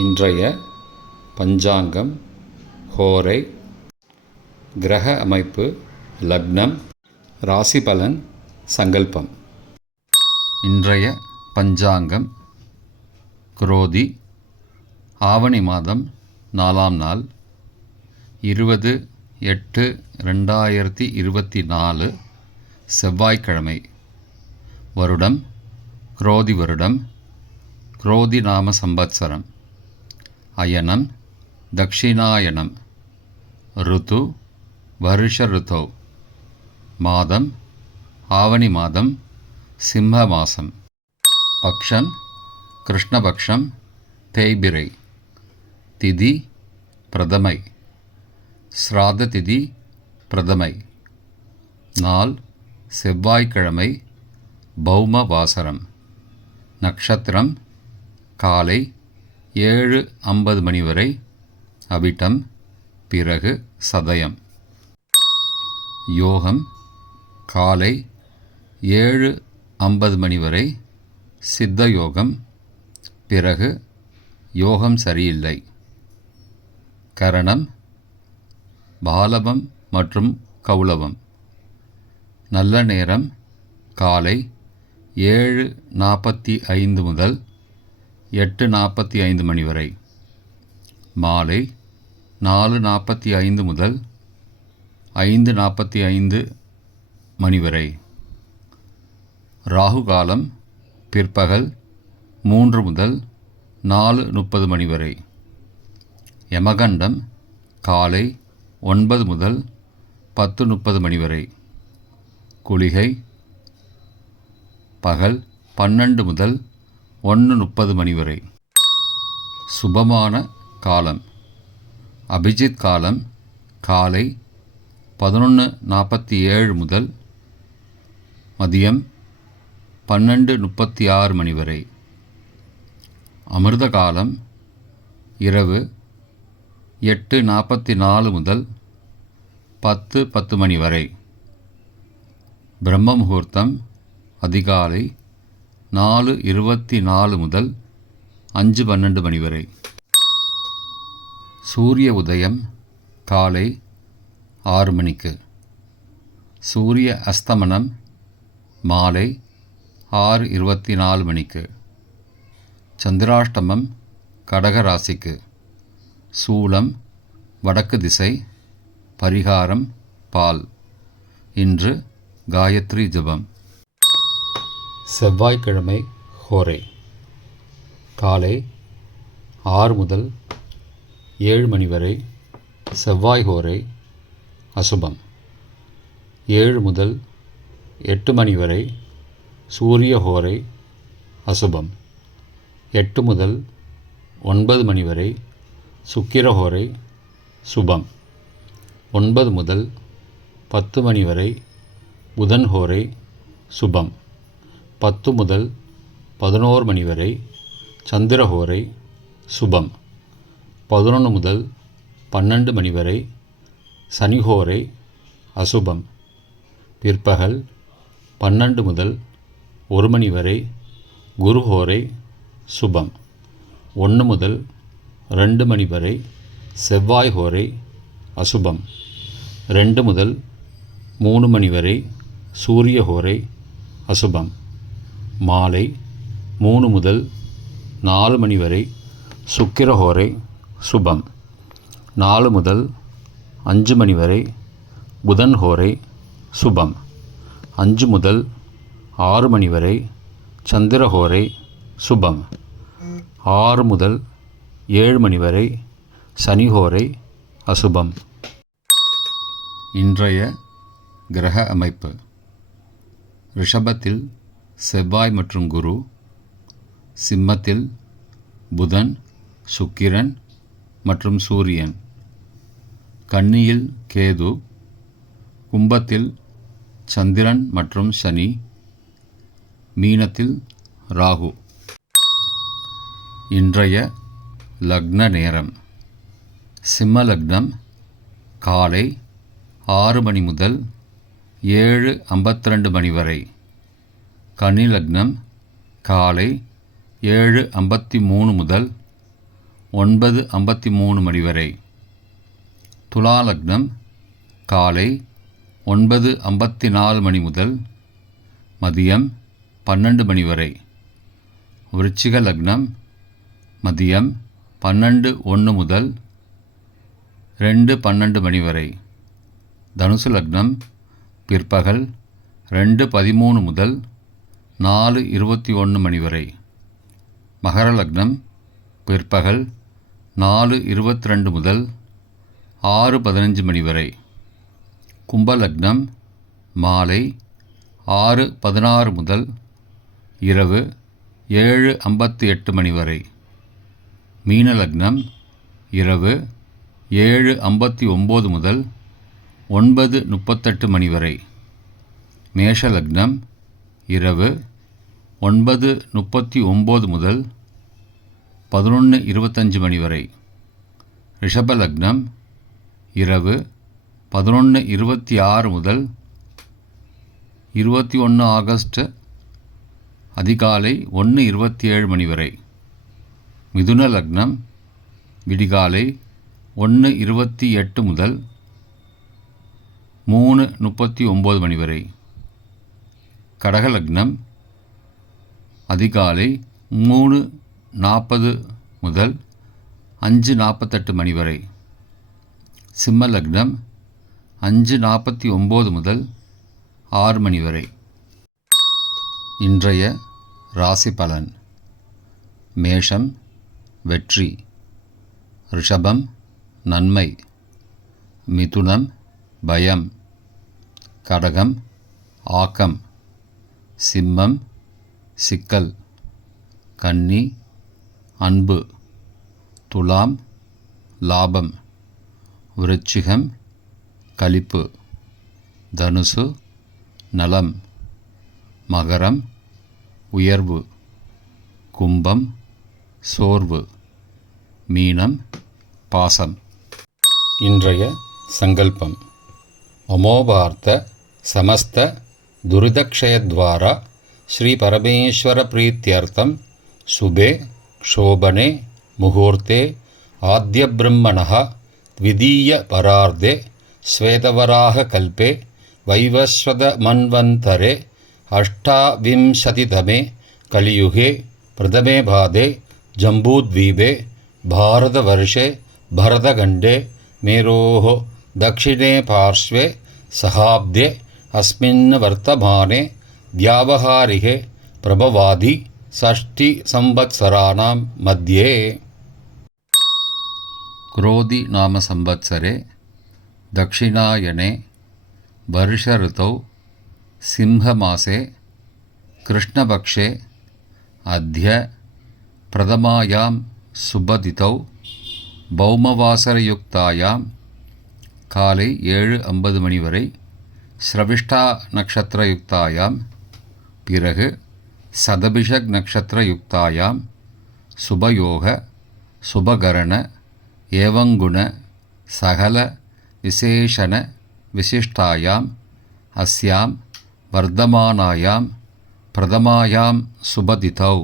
இன்றைய பஞ்சாங்கம், ஹோரை, கிரக அமைப்பு, லக்னம், ராசி பலன், சங்கல்பம். இன்றைய பஞ்சாங்கம் குரோதி, ஆவணி மாதம் 4ஆம் நாள், 20/8/2024 செவ்வாய்க்கிழமை. வருடம் குரோதி வருடம், குரோதி நாம சம்பத்சரம். அயனம் தக்ஷிணாயனம். ருத்து வருஷ ருத்தோ. மாதம் ஆவணி மாதம், சிம்ம மாசம். பக்ஷம் கிருஷ்ணபக்ஷம், தேய்பிரை. திதி பிரதமை. ஸ்ராத திதி பிரதமை. நாள் செவ்வாய்க்கிழமை, பௌம வாசரம். நக்ஷத்திரம் காலை 7:50 மணி வரை அவிட்டம், பிறகு சதயம். யோகம் காலை 7:50 மணி வரை சித்த யோகம், பிறகு யோகம் சரியில்லை. கரணம் பாலவம் மற்றும் கௌளவம். நல்ல நேரம் காலை 7:45 முதல் 8:45 மணி வரை. மாலை 4:45 முதல் 5:45 மணி வரை. ராகு காலம் பிற்பகல் 3 முதல் 4:30 மணி வரை. யமகண்டம் காலை 9 முதல் 10:30 மணி வரை. குளிகை பகல் 12 முதல் 1:30 மணி வரை. சுபமான காலம் அபிஜித் காலம் காலை 11:47 முதல் மதியம் 12:36 மணி வரை. அமிர்த காலம் இரவு 8:44 முதல் 10:10 மணி வரை. பிரம்ம முகூர்த்தம் அதிகாலை 4:24 முதல் 5:12 மணி வரை. சூரிய உதயம் காலை 6 மணிக்கு. சூரிய அஸ்தமனம் மாலை 6:24 மணிக்கு. சந்திராஷ்டமம் கடக ராசிக்கு. சூலம் வடக்கு திசை. பரிகாரம் பால். இன்று காயத்ரி ஜபம். செவ்வாய்க்கிழமை ஹோரை காலை 6 முதல் 7 மணி வரை செவ்வாய் ஹோரை அசுபம். 7 முதல் 8 மணி வரை சூரிய ஹோரை அசுபம். 8 முதல் 9 மணி வரை சுக்கிர ஹோரை சுபம். 9 முதல் 10 மணி வரை புதன் ஹோரை சுபம். 10 முதல் 11 மணி வரை சந்திரஹோரை சுபம். 11 முதல் 12 மணி வரை சனிஹோரை அசுபம். பிற்பகல் 12 முதல் 1 மணி வரை குருஹோரை சுபம். 1 முதல் 2 மணி வரை செவ்வாய் ஹோரை அசுபம். 2 முதல் 3 மணி வரை சூரிய ஹோரை அசுபம். மாலை 3 முதல் 4 மணி வரை சுக்கிர ஹோரை சுபம். 4 முதல் 5 மணி வரை புதன் ஹோரை சுபம். 5 முதல் 6 மணி வரை சந்திர ஹோரை சுபம். 6 முதல் 7 மணி வரை சனி ஹோரை அசுபம். இன்றைய கிரக அமைப்பு. ரிஷபத்தில் செவ்வாய் மற்றும் குரு. சிம்மத்தில் புதன், சுக்கிரன் மற்றும் சூரியன். கன்னியில் கேது. கும்பத்தில் சந்திரன் மற்றும் சனி. மீனத்தில் ராகு. இன்றைய லக்ன நேரம். சிம்ம லக்னம் காலை 6 மணி முதல் 7:52 மணி வரை. கன்னி லக்னம் காலை 7:53 முதல் 9:53 மணி வரை. துலா லக்னம் காலை 9:54 மணி முதல் மதியம் 12 மணி வரை. விருச்சிக லக்னம் மதியம் 12:01 முதல் 2:12 மணி வரை. தனுசு லக்னம் பிற்பகல் 2:13 முதல் 4:21 மணி வரை. மகர லக்னம் பிற்பகல் 4:22 முதல் 6:15 மணி வரை. கும்ப லக்னம் மாலை 6:16 முதல் இரவு 7:58 மணி வரை. மீன லக்னம் இரவு 7:59 முதல் 9:38 மணி வரை. மேஷ லக்னம் இரவு 9:39 முதல் 11:25 மணி வரை. ரிஷப லக்னம் இரவு 11:26 முதல் 21 ஆகஸ்ட் அதிகாலை 1:27 மணி வரை. மிதுன லக்னம் விடிகாலை 1:28 முதல் 3:39 மணி வரை. கடக லக்னம் அதிகாலை 3:40 முதல் 5:48 மணி வரை. சிம்ம லக்னம் 5:49 முதல் 6 மணி வரை. இன்றைய ராசி பலன். மேஷம் வெற்றி, ரிஷபம் நன்மை, மிதுனம் பயம், கடகம் ஆக்கம், சிம்மம் சிக்கல், கன்னி அன்பு, துலாம் லாபம், விருச்சிகம் களிப்பு, தனுசு நலம், மகரம் உயர்வு, கும்பம் சோர்வு, மீனம் பாசம். இன்றைய சங்கல்பம். அமோபார்த்த சமஸ்த துரிதக்ஷயத்வாரா ஸ்ரீ பரமேஸ்வர பிரீத்யர்த்தம் சுபே க்ஷோபனே முகூர்த்தே ஆத்ய பிரம்மணः த்விதீய பரார்த்தே ஸ்வேதவராக கல்பே வைவஸ்வத மன்வந்தரே அஷ்டாவிம்சதிதமே கலியுகே பிரதமே பாதே ஜம்பூத்வீபே பாரதவர்ஷே பரதகண்டே மேரோः दक्षिणे पार्श्वे सहाब्दे अस्मिन् वर्तमाने व्यावहारिके प्रभवादि षष्टि संवत्सराणां मध्ये. क्रोधि नाम संवत्सरे दक्षिणायने वर्ष ऋतौ सिंहमासे कृष्णपक्षे अद्य प्रथमायां सुबदितौ भौमवासरयुक्तायां காலை 7:50 மணி வரை ஸ்ரவிஷ்டா நக்ஷத்திர யுக்தாயாம், பிறகு சதபிஷக் நக்ஷத்திர யுக்தாயாம் சுபயோக சுபகரண ஏவங்குண சகல விசேஷண விசிஷ்டாயாம் அஸ்யாம் வர்தமானாயாம் பிரதமாயாம் சுபதிதௌ